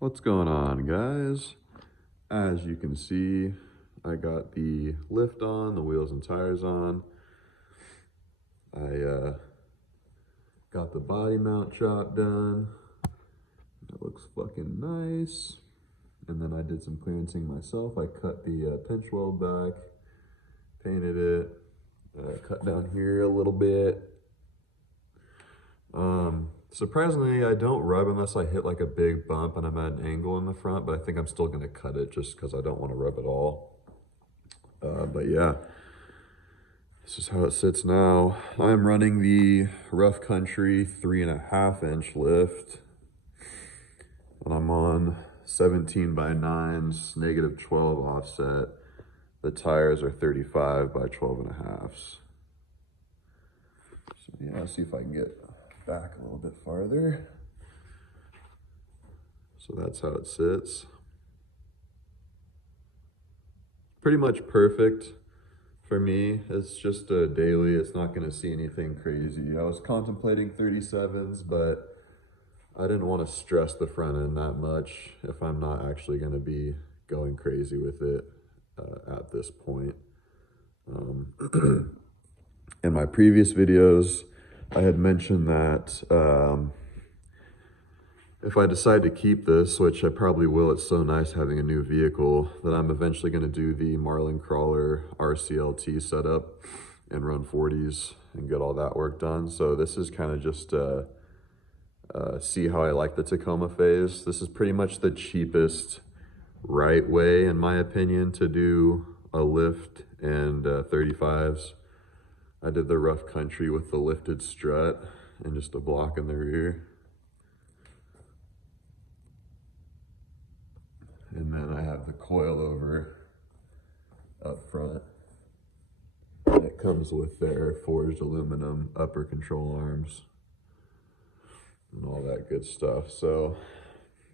What's going on, guys? As you can see, I got the lift on, the wheels and tires on. I got the body mount chop done. It looks fucking nice. And then I did some clearancing myself. I cut the pinch weld back, painted it, cut down here a little bit. Surprisingly, I don't rub unless I hit like a big bump and I'm at an angle in the front, but I think I'm still gonna cut it just because I don't want to rub it all. But yeah, this is how it sits now. I'm running the Rough Country 3.5 inch lift, and I'm on 17x9s, -12 offset. The tires are 35 by 12.5s. So yeah, let's see if I can get back a little bit farther. So that's how it sits. Pretty much perfect for me. It's just a daily, it's not gonna see anything crazy. I was contemplating 37s, but I didn't want to stress the front end that much if I'm not actually gonna be going crazy with it at this point. In my previous videos, I had mentioned that if I decide to keep this, which I probably will, it's so nice having a new vehicle, that I'm eventually going to do the Marlin Crawler RCLT setup and run 40s and get all that work done. So this is kind of just see how I like the Tacoma phase. This is pretty much the cheapest right way, in my opinion, to do a lift and 35s. I did the Rough Country with the lifted strut and just a block in the rear. And then I have the coilover up front. And it comes with their forged aluminum upper control arms and all that good stuff. So,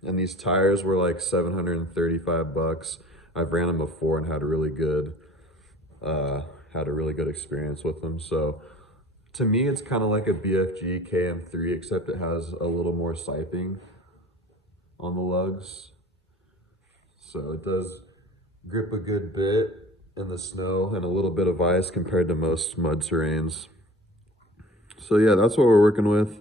and these tires were like 735 bucks. I've ran them before and had a really good experience with them. So to me, it's kind of like a BFG KM3, except it has a little more siping on the lugs. So it does grip a good bit in the snow and a little bit of ice compared to most mud terrains. So yeah, that's what we're working with.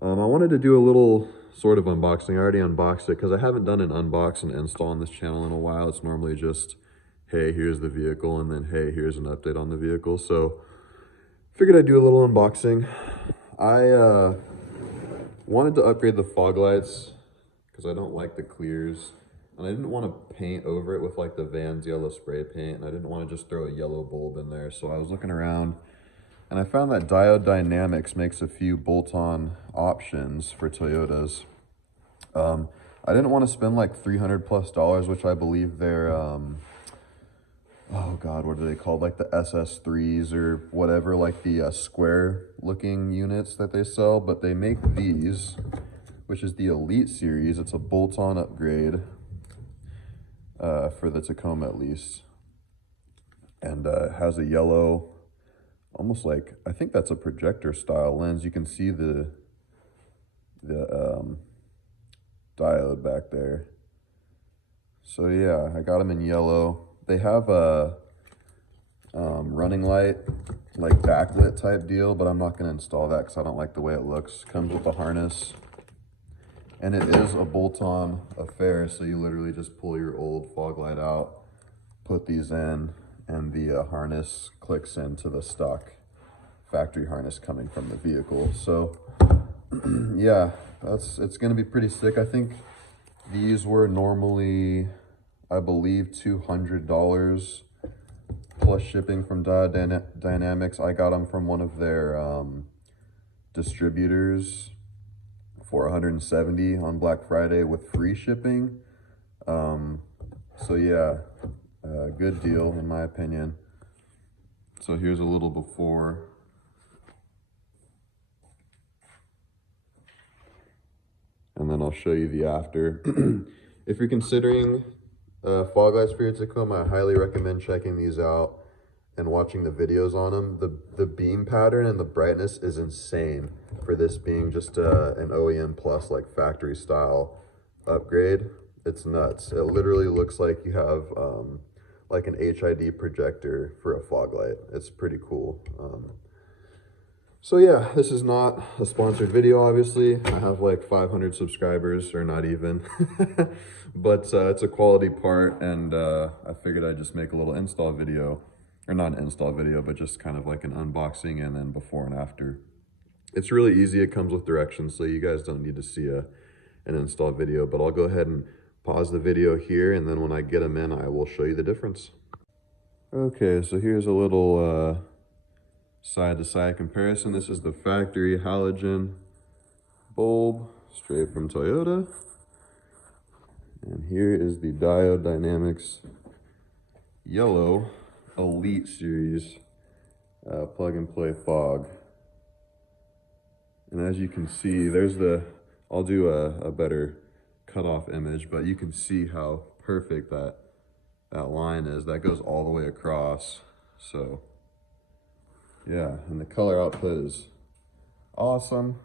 I wanted to do a little sort of unboxing. I already unboxed it because I haven't done an unbox and install on this channel in a while. It's normally just, hey, here's the vehicle, and then, hey, here's an update on the vehicle. So figured I'd do a little unboxing. I wanted to upgrade the fog lights because I don't like the clears. And I didn't want to paint over it with like the Vans yellow spray paint, and I didn't want to just throw a yellow bulb in there. So I was looking around, and I found that Diode Dynamics makes a few bolt-on options for Toyotas. I didn't want to spend like $300+, which I believe they're, oh God, what are they called? Like the SS3s or whatever, like the square looking units that they sell, but they make these, which is the Elite series. It's a bolt-on upgrade. For the Tacoma at least, and has a yellow, almost like, I think that's a projector style lens. You can see the diode back there. So yeah, I got them in yellow. They have a running light, like backlit type deal, but I'm not going to install that because I don't like the way it looks. Comes with the harness. And it is a bolt-on affair, so you literally just pull your old fog light out, put these in, and the harness clicks into the stock factory harness coming from the vehicle. So yeah, it's gonna be pretty sick. I think these were normally, I believe, $200 plus shipping from Diode Dynamics. I got them from one of their distributors for $170 on Black Friday with free shipping. So yeah, good deal in my opinion. So here's a little before. And then I'll show you the after. If you're considering fog lights for your Tacoma, I highly recommend checking these out and watching the videos on them. The beam pattern and the brightness is insane for this being just an OEM plus like factory style upgrade. It's nuts. It literally looks like you have like an HID projector for a fog light. It's pretty cool. So yeah, this is not a sponsored video, obviously. I have like 500 subscribers, or not even. But it's a quality part, and I figured I'd just make a little install video. Or not an install video, but just kind of like an unboxing and then before and after. It's really easy. It comes with directions, so you guys don't need to see an install video. But I'll go ahead and pause the video here, and then when I get them in, I will show you the difference. Okay, so here's a little side-to-side comparison. This is the factory halogen bulb, straight from Toyota. And here is the Diode Dynamics ELLO Elite series plug-and-play fog. And as you can see, there's I'll do a better cutoff image, but you can see how perfect that line is. That goes all the way across. So yeah, and the color output is awesome.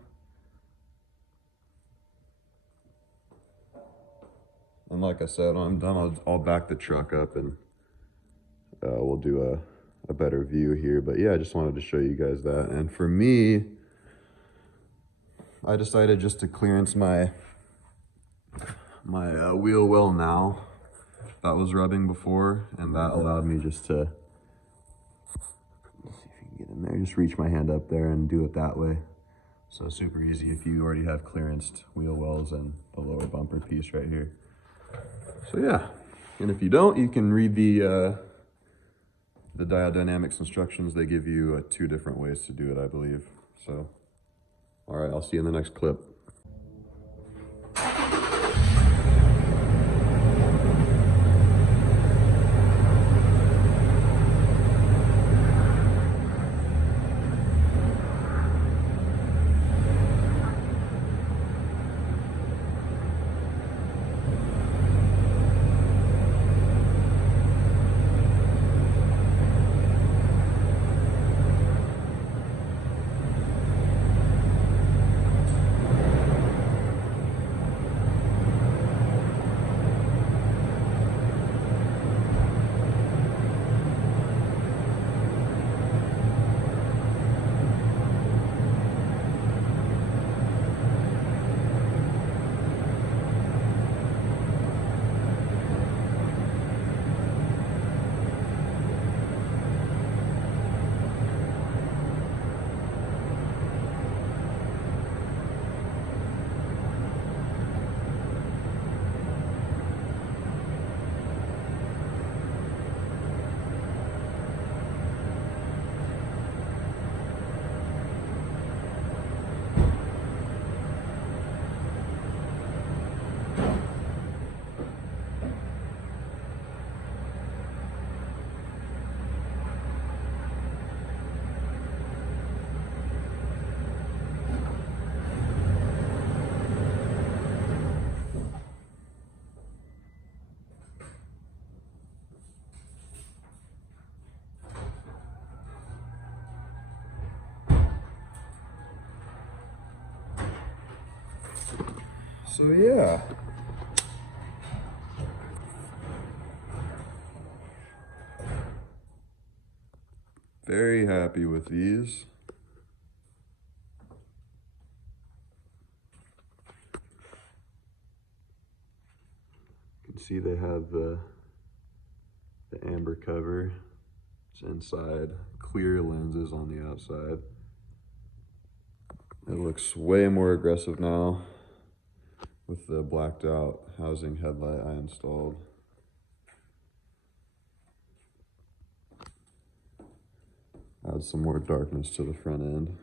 And like I said, when I'm done, I'll back the truck up and we'll do a better view here. But yeah, I just wanted to show you guys that. And for me, I decided just to clearance my wheel well now. That was rubbing before, and that allowed me just to, let's see if you can get in there, just reach my hand up there and do it that way. So super easy if you already have clearanced wheel wells and the lower bumper piece right here. So yeah, and if you don't, you can read the Diode Dynamics instructions. They give you 2 different ways to do it, I believe. So, all right, I'll see you in the next clip. So yeah, very happy with these. You can see they have the amber cover. It's inside, clear lenses on the outside. It looks way more aggressive now with the blacked out housing headlight I installed. Add some more darkness to the front end.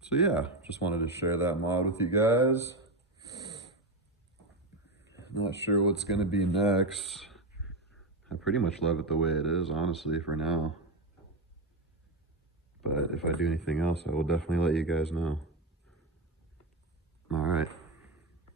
So yeah, just wanted to share that mod with you guys. Not sure what's gonna be next. I pretty much love it the way it is, honestly, for now. But if I do anything else, I will definitely let you guys know.